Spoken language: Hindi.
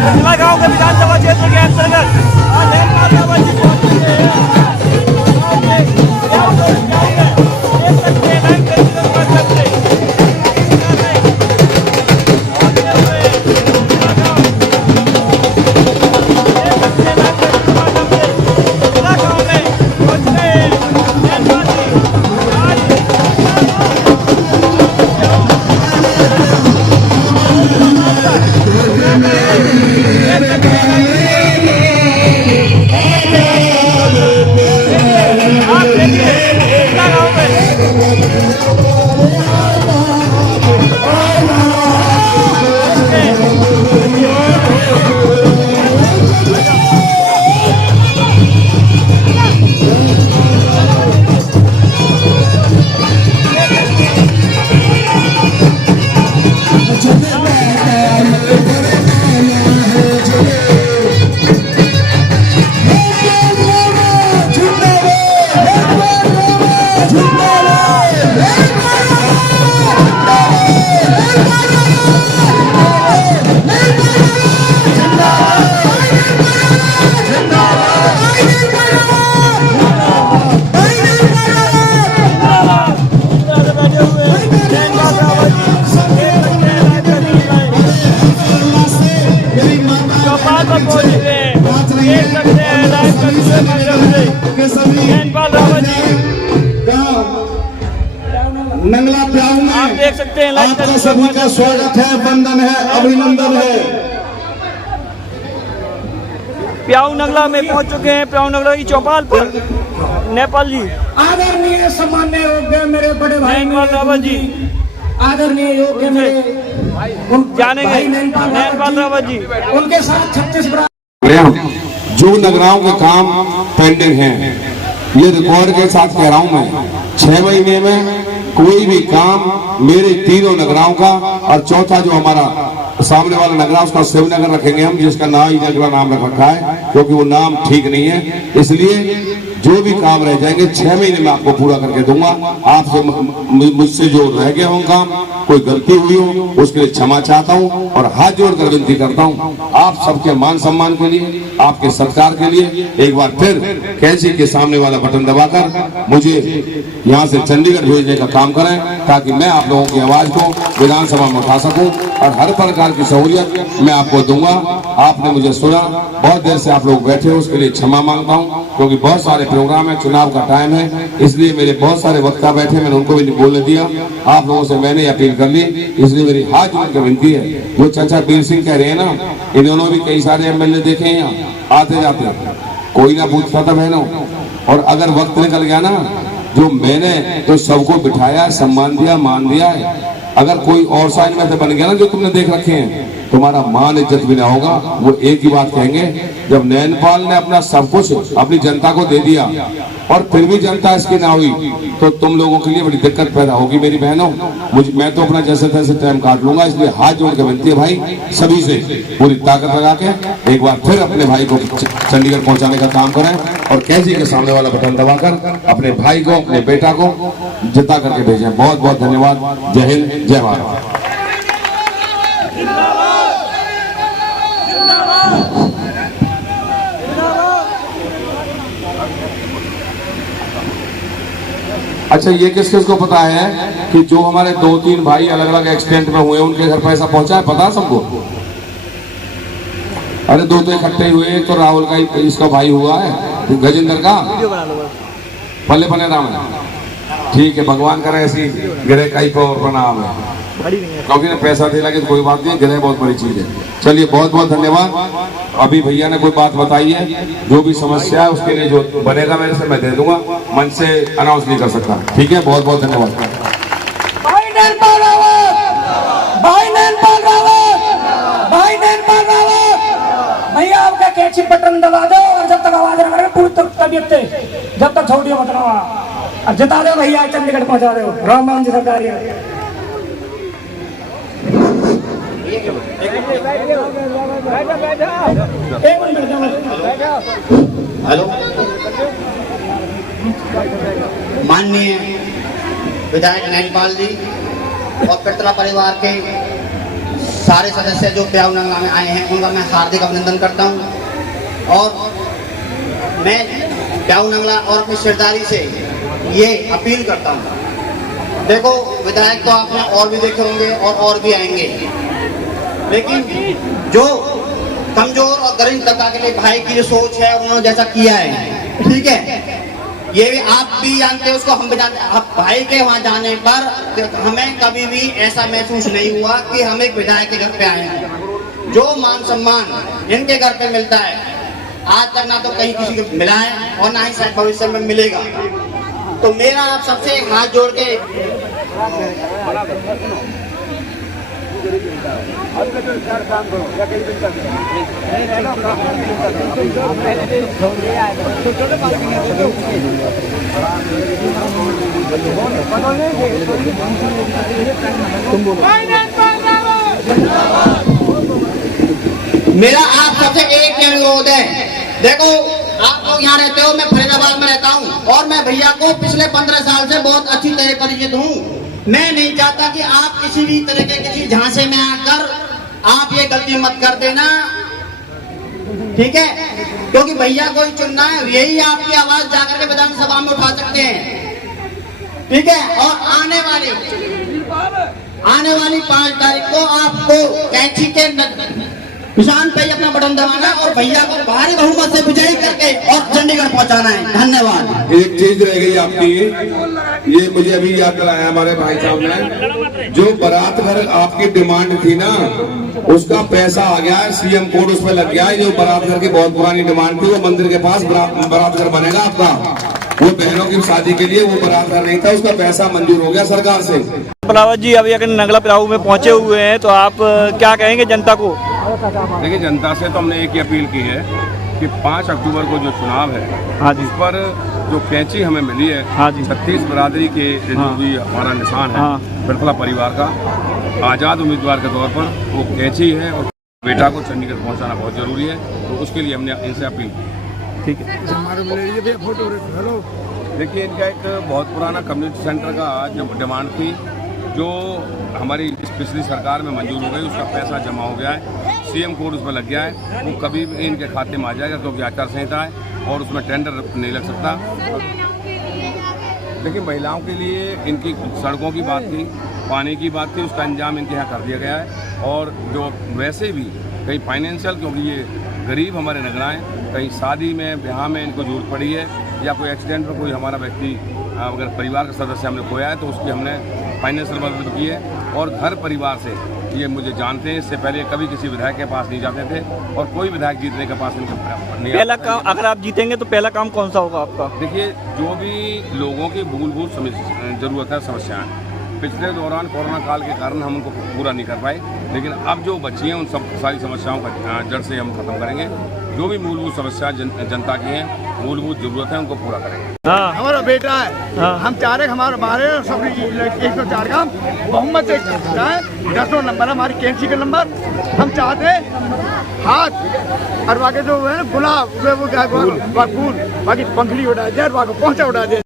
जिला गांव के विधानसभा क्षेत्र के अंतर्गत नेपाल बाबा जी पहुंच चुके हैं। नंगला प्याऊ में आप देख सकते हैं आपका सभी का स्वागत है, वंदन है, अभिनंदन है। प्याऊ नगला में पहुंच चुके हैं। प्याऊ नगला की चौपाल पर नेपाल जी आदरणीय सम्मान्य योग्य मेरे बड़े भाई नेपाल बाबा जी आदरणीय योग्य मेरे जानेंगे नेपाल बाबा जी उनके साथ 36 जो नगराओं के काम पेंडिंग हैं, ये रिकॉर्ड के साथ कह रहा हूं मैं, 6 महीने में कोई भी काम मेरे तीनों नगराओं का, और चौथा जो हमारा सामने वाला नगरा उसका शिवनगर रखेंगे हम, जिसका नाई नगरा नाम रख रखा है, क्योंकि वो नाम ठीक नहीं है। इसलिए जो भी काम रह जाएंगे 6 महीने में आपको पूरा करके दूंगा। आपसे मुझसे जो रह गया हो काम, कोई गलती हुई हो उसके लिए क्षमा चाहता हूं और हाथ जोड़कर विनती करता हूं, आप सबके मान सम्मान के लिए, आपके सत्कार के लिए एक बार फिर कैंची के सामने वाला बटन दबाकर मुझे यहां से चंडीगढ़ भेजने का काम करें, ताकि मैं आप लोगों की आवाज को विधानसभा में उठा सकूं और हर प्रकार की सहूलियत मैं आपको दूंगा। आपने मुझे सुना, बहुत देर से आप लोग बैठे हो, उसके लिए क्षमा मांगता हूं, क्योंकि बहुत सारे प्रोग्राम है, चुनाव का टाइम है, इसलिए मेरे बहुत सारे वक्ता बैठे, मैंने उनको भी नहीं बोलने दिया। आप लोगों से मैंने अपील कर ली, इसलिए मेरी हाथ जोड़कर विनती है। जो चाचा बीर सिंह कह रहे हैं ना, इन्होंने भी कई सारे एमएलए देखे हैं यहाँ आते जाते, कोई ना पूछता था बहनों, और अगर वक्त निकल गया ना, जो मैंने तो सबको बिठाया, सम्मान दिया, मान दिया है। अगर कोई और साइड में से बन गया ना जो तुमने देख रखे हैं, तुम्हारा मान इज्जत भी ना होगा। वो एक ही बात कहेंगे, जब नैनपाल ने अपना सब कुछ अपनी जनता को दे दिया और फिर भी जनता इसकी ना हुई, तो तुम लोगों के लिए बड़ी दिक्कत पैदा होगी मेरी बहनों। मैं तो अपना जैसे तैसे टाइम काट लूंगा, इसलिए हाथ जोड़ के विनती है भाई सभी से, पूरी ताकत लगा के एक बार फिर अपने भाई को चंडीगढ़ पहुंचाने का काम करें, और कैंची के सामने वाला बटन दबाकर अपने भाई को, अपने बेटा को जिता करके भेजें। बहुत बहुत धन्यवाद। जय हिंद, जय भारत। अच्छा, ये किस किस को पता है कि जो हमारे 2-3 भाई अलग अलग एक्सीडेंट में हुए, उनके घर पैसा पहुंचा है? पता है सबको? अरे 2 तो इकट्ठे हुए, एक तो राहुल का इसका भाई हुआ है, गजेंद्र का पल्ले पल्ले नाम है। ठीक है, भगवान करे ऐसी गिरे कई को प्रणाम है, क्योंकि ने पैसा दे लगे तो कोई बात नहीं, गिरे बहुत बड़ी चीज है। चलिए बहुत बहुत धन्यवाद। अभी भैया ने कोई बात बताई है, जो भी समस्या है उसके लिए जो बनेगा मेरे से मैं दे दूंगा, मन से अनाउंस नहीं कर सकता। ठीक है, बहुत बहुत धन्यवाद। भाई नैनपाल रावत, भाई नैनपाल रावत, भाई नैनपाल रावत, भैया आपका कैंची बटन दबा दो, और जब तक आवाज ना करे पूरी तबियत से, जब तक छोड़िए मत और जिता दो भैया, चंडीगढ़ पहुंचा दो। राम जी सरकार। हेलो, माननीय विधायक नैनपाल जी और पित्रा परिवार के सारे सदस्य जो प्याऊ नंगला में आए हैं उनका मैं हार्दिक अभिनंदन करता हूं। और मैं प्याऊ नंगला और अपनी सरदारी से ये अपील करता हूं, देखो विधायक तो आपने और भी देखे होंगे और भी आएंगे, लेकिन जो कमजोर और गरीब तबका के लिए भाई की जो सोच है उन्होंने जैसा किया है, ठीक है, ये भी आप भी जानते हैं, उसको हम भी जानते हैं। आप भाई के वहां जाने पर हमें कभी भी ऐसा महसूस नहीं हुआ कि हम एक विधायक के घर पे आए हैं। जो मान सम्मान इनके घर पे मिलता है आज तक ना तो कहीं किसी को मिला है और ना ही शायद भविष्य में मिलेगा। तो मेरा आप सबसे हाथ जोड़ के मेरा आप सबसे एक ही अनुरोध है, देखो आप लोग यहाँ रहते हो, मैं फरीदाबाद में रहता हूँ और मैं भैया को पिछले 15 साल से बहुत अच्छी तरह परिचित हूँ। मैं नहीं चाहता कि आप किसी भी तरह के किसी झांसे में आकर आप ये गलती मत कर देना, ठीक है, क्योंकि भैया को ही चुनना है, यही आपकी आवाज जाकर के विधानसभा में उठा सकते हैं, ठीक है। और आने वाली 5 तारीख को आपको कैंची के किसान पे अपना बटन दबाना और भैया को भारी बहुमत से विजयी करके और चंडीगढ़ पहुंचाना है। धन्यवाद। एक चीज रह गई आपकी, ये मुझे अभी याद दिलाया हमारे भाई साहब ने, जो बारात घर आपकी डिमांड थी ना, उसका पैसा आ गया है, सीएम कोड उस पर लग गया है। जो बारात घर की बहुत पुरानी डिमांड थी, वो मंदिर के पास बारात घर बनेगा आपका, वो बहनों की शादी के लिए वो बारात घर नहीं था, उसका पैसा मंजूर हो गया सरकार से। पलावत जी अभी अगर नंगला पिलाऊ में पहुंचे हुए हैं तो आप क्या कहेंगे जनता को? देखिए, जनता से तो हमने एक ही अपील की है कि 5 अक्टूबर को जो चुनाव है, हाँ जी, इस पर जो कैंची हमें मिली है, हाँ जी, 36 बरादरी के जो भी हमारा निशान है, हाँ, बिरखला परिवार का आज़ाद उम्मीदवार के तौर पर वो कैंची है और बेटा को चंडीगढ़ पहुंचाना बहुत जरूरी है, तो उसके लिए हमने इनसे अपील की। ठीक है। देखिए, इनका एक बहुत पुराना कम्युनिटी सेंटर का जो डिमांड थी, जो हमारी पिछली सरकार में मंजूर हो गई, उसका पैसा जमा हो गया है, सीएम कोड उस पर लग गया है, वो कभी भी इनके खाते में आ जाएगा क्योंकि आचार संहिता है और उसमें टेंडर नहीं लग सकता। लेकिन महिलाओं के लिए इनकी सड़कों की बात थी, पानी की बात थी, उसका इंतजाम इनके यहाँ कर दिया गया है। और जो वैसे भी कहीं फाइनेंशियल, क्योंकि ये गरीब हमारे नगराएँ, कहीं शादी में ब्याह में इनको जरूरत पड़ी है या कोई एक्सीडेंट में कोई हमारा व्यक्ति अगर परिवार का सदस्य हमने खोया है तो उसकी हमने फाइनेंशियल मदद की है। और घर परिवार से ये मुझे जानते हैं, इससे पहले कभी किसी विधायक के पास नहीं जाते थे और कोई विधायक जीतने के पास नहीं। पहला काम, अगर आप जीतेंगे तो पहला काम कौन सा होगा आपका? देखिए, जो भी लोगों की मूलभूत जरूरत है, समस्याएं, पिछले दौरान कोरोना काल के कारण हम उनको पूरा नहीं कर पाए, लेकिन अब जो बची हैं उन सब सारी समस्याओं का जड़ से हम खत्म करेंगे। जो भी मूलभूत समस्या जनता की हैं, मूलभूत जरूरत है, उनको पूरा करेंगे। हाँ, हमारा बेटा है, हाँ, हम चाह रहे हमारे सब 104 काम बहुमत से है, 10 नंबर है हमारी कैंची का नंबर। हम चाहते हैं हाथ और बाकी जो है गुलाब वो फूल, बाकी पंखड़ी उड़ा दे, बाकी पहुंचा उड़ा दे।